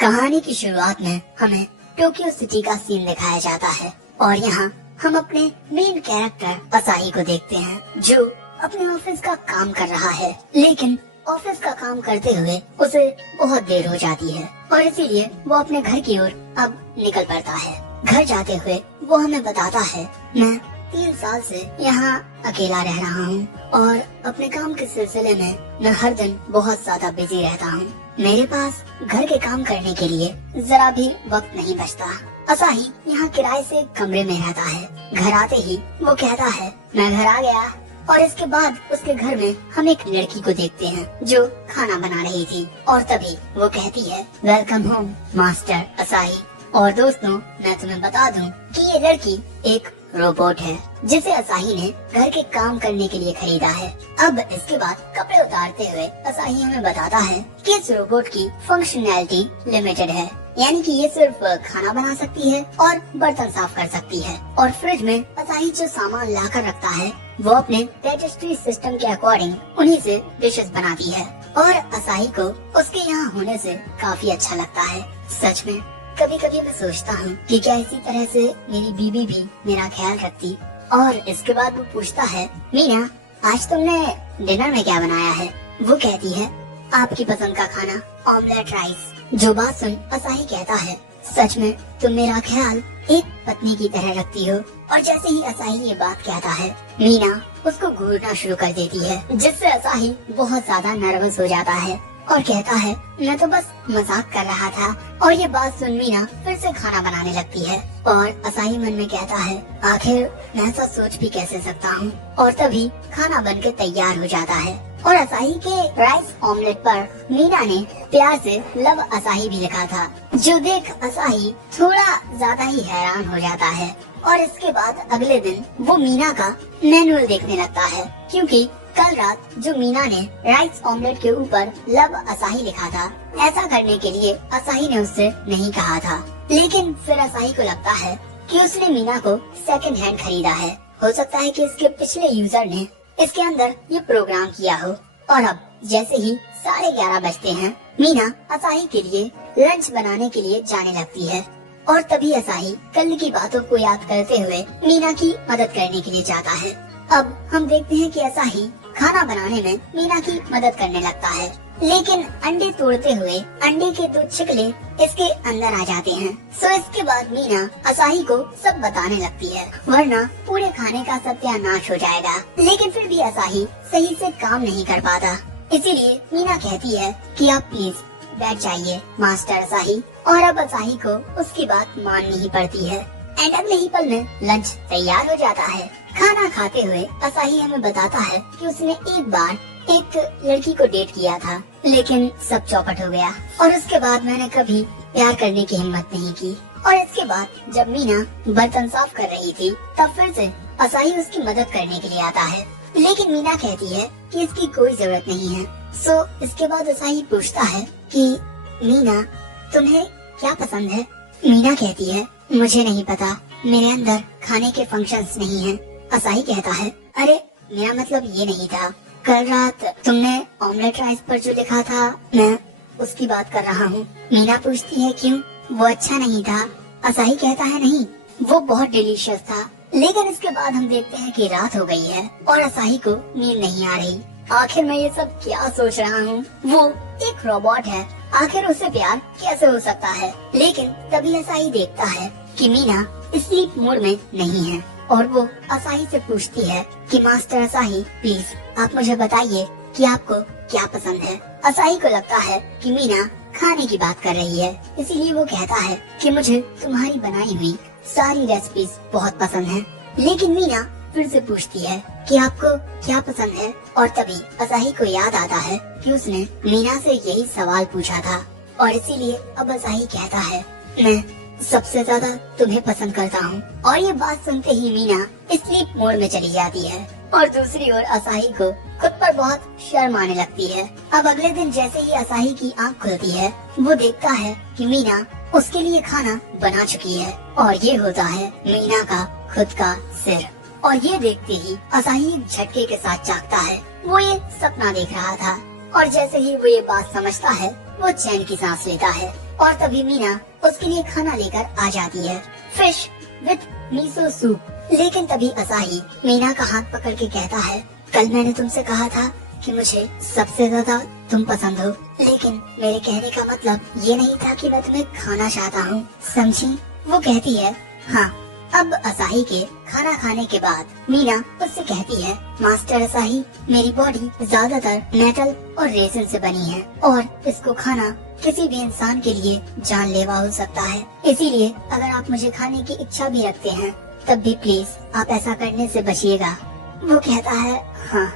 कहानी की शुरुआत में हमें टोक्यो सिटी का सीन दिखाया जाता है और यहाँ हम अपने मेन कैरेक्टर असाही को देखते हैं जो अपने ऑफिस का काम कर रहा है, लेकिन ऑफिस का काम करते हुए उसे बहुत देर हो जाती है और इसीलिए वो अपने घर की ओर अब निकल पड़ता है। घर जाते हुए वो हमें बताता है, मैं 3 साल से यहाँ अकेला रह रहा हूँ और अपने काम के सिलसिले में मैं हर दिन बहुत ज्यादा बिजी रहता हूँ। मेरे पास घर के काम करने के लिए जरा भी वक्त नहीं बचता। असाही यहाँ किराए से कमरे में रहता है। घर आते ही वो कहता है, मैं घर आ गया। और इसके बाद उसके घर में हम एक लड़की को देखते हैं जो खाना बना रही थी और तभी वो कहती है, वेलकम होम मास्टर असाही। और दोस्तों, मैं तुम्हें बता दूं कि ये लड़की एक रोबोट है जिसे असाही ने घर के काम करने के लिए खरीदा है। अब इसके बाद कपड़े उतारते हुए असाही हमें बताता है कि इस रोबोट की फंक्शनैलिटी लिमिटेड है, यानी कि ये सिर्फ खाना बना सकती है और बर्तन साफ कर सकती है। और फ्रिज में असाही जो सामान लाकर रखता है वो अपने डाइजेस्टिव सिस्टम के अकॉर्डिंग उन्हीं से डिशेस बनाती है और असाही को उसके यहाँ होने से काफी अच्छा लगता है। सच में कभी कभी मैं सोचता हूँ कि क्या इसी तरह से मेरी बीवी भी मेरा ख्याल रखती। और इसके बाद वो पूछता है, मीना आज तुमने डिनर में क्या बनाया है? वो कहती है, आपकी पसंद का खाना, ऑमलेट राइस। जो बात सुन असाही कहता है, सच में तुम मेरा ख्याल एक पत्नी की तरह रखती हो। और जैसे ही असाही ये बात कहता है, मीना उसको घूरना शुरू कर देती है, जिससे असाही बहुत ज्यादा नर्वस हो जाता है और कहता है, मैं तो बस मजाक कर रहा था। और ये बात सुन मीना फिर से खाना बनाने लगती है और असाही मन में कहता है, आखिर मैं ऐसा सोच भी कैसे सकता हूँ। और तभी खाना बनकर तैयार हो जाता है और असाही के राइस ऑमलेट पर मीना ने प्यार से लव असाही भी लिखा था, जो देख असाही थोड़ा ज्यादा ही हैरान हो जाता है। और इसके बाद अगले दिन वो मीना का मैनुअल देखने लगता है, क्योंकि कल रात जो मीना ने राइस ऑमलेट के ऊपर लव असाही लिखा था, ऐसा करने के लिए असाही ने उससे नहीं कहा था। लेकिन फिर असाही को लगता है कि उसने मीना को सेकंड हैंड खरीदा है। हो सकता है कि इसके पिछले यूजर ने इसके अंदर ये प्रोग्राम किया हो। और अब जैसे ही 11:30 बजते हैं, मीना असाही के लिए लंच बनाने के लिए जाने लगती है और तभी असाही कल की बातों को याद करते हुए मीना की मदद करने के लिए जाता है। अब हम देखते हैं कि असाही खाना बनाने में मीना की मदद करने लगता है, लेकिन अंडे तोड़ते हुए अंडे के 2 छिकले इसके अंदर आ जाते हैं। सो इसके बाद मीना असाही को सब बताने लगती है, वरना पूरे खाने का सत्यानाश हो जाएगा। लेकिन फिर भी असाही सही से काम नहीं कर पाता, इसीलिए मीना कहती है कि आप प्लीज बैठ जाइए मास्टर असाही। और अब असाही को उसकी बात माननी ही पड़ती है। एंड अगले ही पल में लंच तैयार हो जाता है। खाना खाते हुए असाही हमें बताता है कि उसने एक बार एक लड़की को डेट किया था, लेकिन सब चौपट हो गया और उसके बाद मैंने कभी प्यार करने की हिम्मत नहीं की। और इसके बाद जब मीना बर्तन साफ कर रही थी, तब फिर से असाही उसकी मदद करने के लिए आता है, लेकिन मीना कहती है कि इसकी कोई जरूरत नहीं है। सो इसके बाद असाही पूछता है कि मीना तुम्हें क्या पसंद है? मीना कहती है, मुझे नहीं पता, मेरे अंदर खाने के फंक्शंस नहीं हैं। असाही कहता है, अरे मेरा मतलब ये नहीं था, कल रात तुमने ऑमलेट राइस पर जो लिखा था मैं उसकी बात कर रहा हूँ। मीना पूछती है, क्यों, वो अच्छा नहीं था? असाही कहता है, नहीं, वो बहुत डिलीशियस था। लेकिन इसके बाद हम देखते हैं कि रात हो गई है और असाही को नींद नहीं आ रही। आखिर मैं ये सब क्या सोच रहा हूँ, वो एक रोबोट है, आखिर उसे प्यार कैसे हो सकता है? लेकिन तभी असाही देखता है कि मीना स्लीप मोड में नहीं है और वो असाही से पूछती है कि मास्टर असाही प्लीज आप मुझे बताइए कि आपको क्या पसंद है। असाही को लगता है कि मीना खाने की बात कर रही है, इसीलिए वो कहता है कि मुझे तुम्हारी बनाई हुई सारी रेसिपीज बहुत पसंद है। लेकिन मीना फिर से पूछती है कि आपको क्या पसंद है। और तभी असाही को याद आता है कि उसने मीना से यही सवाल पूछा था और इसीलिए अब असाही कहता है, मैं सबसे ज्यादा तुम्हें पसंद करता हूँ। और ये बात सुनते ही मीना स्लीप मोड में चली जाती है और दूसरी ओर असाही को खुद पर बहुत शर्म आने लगती है। अब अगले दिन जैसे ही असाही की आंख खुलती है, वो देखता है कि मीना उसके लिए खाना बना चुकी है और ये होता है मीना का खुद का सिर। और ये देखते ही असाही एक झटके के साथ जागता है, वो ये सपना देख रहा था और जैसे ही वो ये बात समझता है, वो चैन की सांस लेता है और तभी मीना उसके लिए खाना लेकर आ जाती है, फिश विद मिसो सूप। लेकिन तभी असाही मीना का हाथ पकड़ के कहता है, कल मैंने तुमसे कहा था कि मुझे सबसे ज्यादा तुम पसंद हो, लेकिन मेरे कहने का मतलब ये नहीं था कि मैं तुम्हें खाना चाहता हूँ, समझी? वो कहती है, हाँ। अब असाही के खाना खाने के बाद मीना उससे कहती है, मास्टर असाही, मेरी बॉडी ज्यादातर मेटल और रेजिन से बनी है और इसको खाना किसी भी इंसान के लिए जानलेवा हो सकता है, इसीलिए अगर आप मुझे खाने की इच्छा भी रखते हैं तब भी प्लीज आप ऐसा करने से बचिएगा। वो कहता है, हाँ।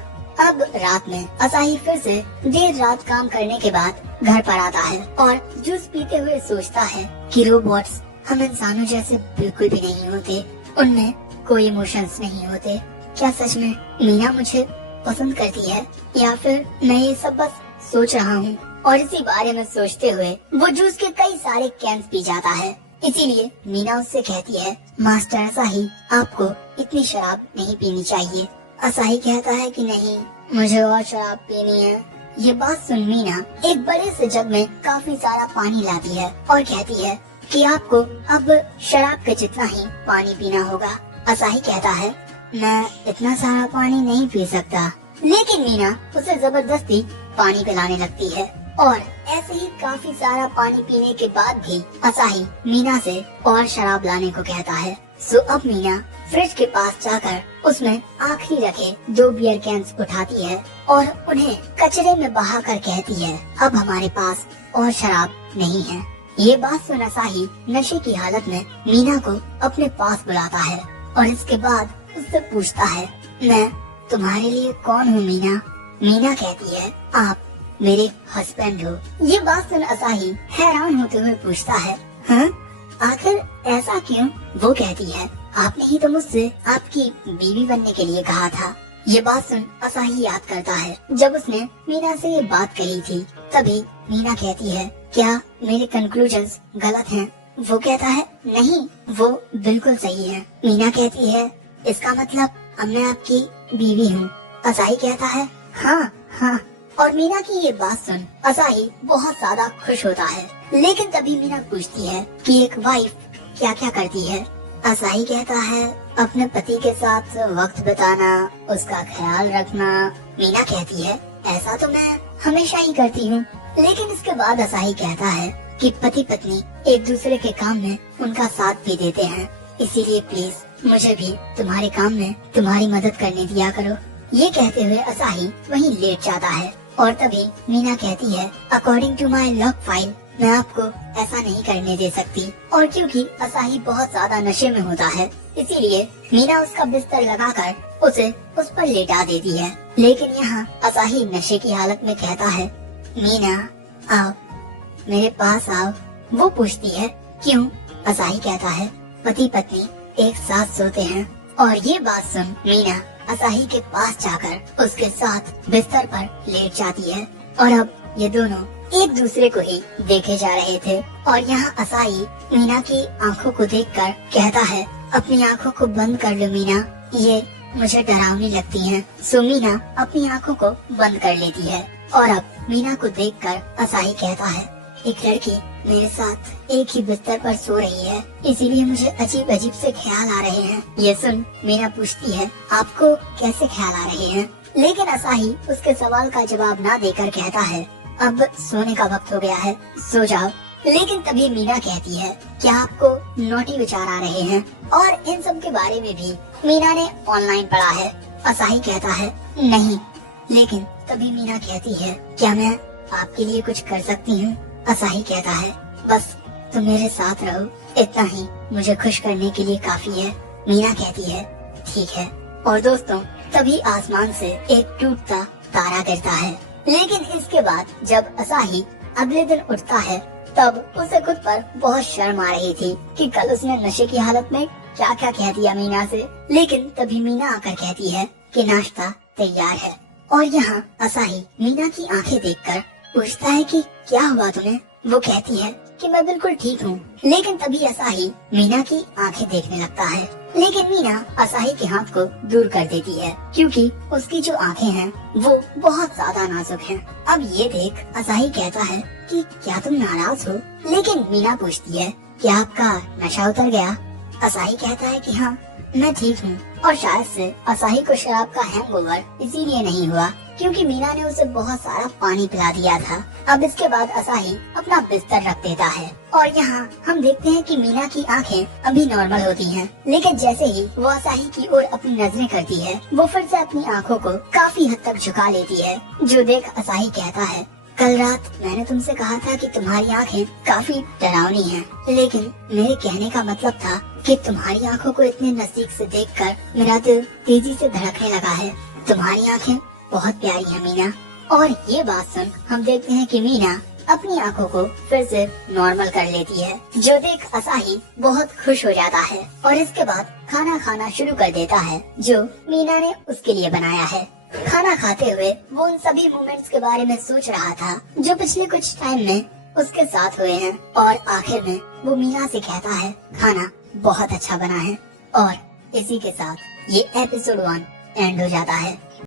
अब रात में असाही फिर से देर रात काम करने के बाद घर पर आता है और जूस पीते हुए सोचता है कि रोबोट्स हम इंसानों जैसे बिल्कुल भी नहीं होते, उनमें कोई इमोशंस नहीं होते। क्या सच में मीना मुझे पसंद करती है या फिर मैं ये सब बस सोच रहा हूँ? और इसी बारे में सोचते हुए वो जूस के कई सारे कैंस पी जाता है। इसीलिए मीना उससे कहती है, मास्टर असाही, आपको इतनी शराब नहीं पीनी चाहिए। असाही कहता है कि नहीं, मुझे और शराब पीनी है। ये बात सुन मीना एक बड़े से जग में काफी सारा पानी लाती है और कहती है कि आपको अब शराब के जितना ही पानी पीना होगा। असाही कहता है, मैं इतना सारा पानी नहीं पी सकता। लेकिन मीना उसे जबरदस्ती पानी पिलाने लगती है और ऐसे ही काफी सारा पानी पीने के बाद भी असाही मीना से और शराब लाने को कहता है। सो अब मीना फ्रिज के पास जाकर उसमें आखिरी रखे 2 बियर कैंस उठाती है और उन्हें कचरे में बहाकर कहती है, अब हमारे पास और शराब नहीं है। ये बात सुन असाही नशे की हालत में मीना को अपने पास बुलाता है और इसके बाद उससे पूछता है, मैं तुम्हारे लिए कौन हूँ मीना? मीना कहती है, आप मेरे हस्बैंड हो। ये बात सुन असाही हैरान होते हुए पूछता है, हाँ? आखिर ऐसा क्यों? वो कहती है, आपने ही तो मुझसे आपकी बीवी बनने के लिए कहा था। ये बात सुन असाही याद करता है जब उसने मीना से ये बात कही थी। तभी मीना कहती है, क्या मेरे कंक्लूजन्स गलत हैं? वो कहता है, नहीं, वो बिल्कुल सही है। मीना कहती है, इसका मतलब अब मैं आपकी बीवी हूँ। असाही कहता है, हाँ हाँ। और मीना की ये बात सुन असाही बहुत ज्यादा खुश होता है। लेकिन तभी मीना पूछती है कि एक वाइफ क्या क्या करती है? असाही कहता है, अपने पति के साथ वक्त बिताना, उसका ख्याल रखना। मीना कहती है, ऐसा तो मैं हमेशा ही करती हूँ। लेकिन इसके बाद असाही कहता है कि पति पत्नी एक दूसरे के काम में उनका साथ भी देते हैं, इसीलिए प्लीज मुझे भी तुम्हारे काम में तुम्हारी मदद करने दिया करो। ये कहते हुए असाही वहीं लेट जाता है और तभी मीना कहती है, according to my lock file मैं आपको ऐसा नहीं करने दे सकती। और क्योंकि असाही बहुत ज्यादा नशे में होता है, इसीलिए मीना उसका बिस्तर लगाकर उसे उस पर लेटा देती है। लेकिन यहाँ असाही नशे की हालत में कहता है, मीना आओ, मेरे पास आओ। वो पूछती है, क्यों? असाही कहता है, पति पत्नी एक साथ सोते हैं। और ये बात सुन मीना असाही के पास जाकर उसके साथ बिस्तर पर लेट जाती है और अब ये दोनों एक दूसरे को ही देखे जा रहे थे। और यहाँ असाही मीना की आंखों को देखकर कहता है, अपनी आंखों को बंद कर लो मीना, ये मुझे डरावनी लगती हैं। सो मीना अपनी आंखों को बंद कर लेती है और अब मीना को देखकर असाही कहता है, एक लड़की मेरे साथ एक ही बिस्तर पर सो रही है, इसीलिए मुझे अजीब अजीब से ख्याल आ रहे हैं। ये सुन मीना पूछती है, आपको कैसे ख्याल आ रहे हैं? लेकिन असाही उसके सवाल का जवाब ना देकर कहता है, अब सोने का वक्त हो गया है, सो जाओ। लेकिन तभी मीना कहती है, क्या आपको नोटी विचार आ रहे हैं? और इन सब के बारे में भी मीना ने ऑनलाइन पढ़ा है। असाही कहता है, नहीं। लेकिन तभी मीना कहती है, क्या मैं आपके लिए कुछ कर सकती हूँ? असाही कहता है, बस तुम मेरे साथ रहो, इतना ही मुझे खुश करने के लिए काफी है। मीना कहती है, ठीक है। और दोस्तों तभी आसमान से एक टूटता तारा गिरता है। लेकिन इसके बाद जब असाही अगले दिन उठता है तब उसे खुद पर बहुत शर्म आ रही थी कि कल उसने नशे की हालत में क्या क्या कह दिया मीना से। लेकिन तभी मीना आकर कहती है कि नाश्ता तैयार है। और यहाँ असाही मीना की आंखें देखकर पूछता है कि क्या हुआ तुम्हें? वो कहती है कि मैं बिल्कुल ठीक हूँ। लेकिन तभी असाही मीना की आंखें देखने लगता है लेकिन मीना असाही के हाथ को दूर कर देती है क्योंकि उसकी जो आंखें हैं वो बहुत ज्यादा नाजुक हैं। अब ये देख असाही कहता है कि क्या तुम नाराज हो? लेकिन मीना पूछती है क्या आपका नशा उतर गया? असाही कहता है कि हाँ मैं ठीक हूँ। और शायद से असाही को शराब का हैंगओवर इसीलिए नहीं हुआ क्योंकि मीना ने उसे बहुत सारा पानी पिला दिया था। अब इसके बाद असाही अपना बिस्तर रख देता है और यहाँ हम देखते हैं कि मीना की आंखें अभी नॉर्मल होती हैं, लेकिन जैसे ही वो असाही की ओर अपनी नजरें करती है वो फिर से अपनी आंखों को काफी हद तक झुका लेती है। जो देख असाही कहता है कल रात मैंने तुमसे कहा था कि तुम्हारी आंखें काफी डरावनी हैं, लेकिन मेरे कहने का मतलब था कि तुम्हारी आंखों को इतने नजदीक से देखकर मेरा दिल तेजी से धड़कने लगा है। तुम्हारी आंखें बहुत प्यारी है मीना। और ये बात सुन हम देखते हैं कि मीना अपनी आंखों को फिर से नॉर्मल कर लेती है। जो देख असाही बहुत खुश हो जाता है और इसके बाद खाना खाना शुरू कर देता है जो मीना ने उसके लिए बनाया है। खाना खाते हुए वो उन सभी मोमेंट्स के बारे में सोच रहा था जो पिछले कुछ टाइम में उसके साथ हुए हैं और आखिर में वो मीना से कहता है खाना बहुत अच्छा बना है। और इसी के साथ ये एपिसोड 1 एंड हो जाता है।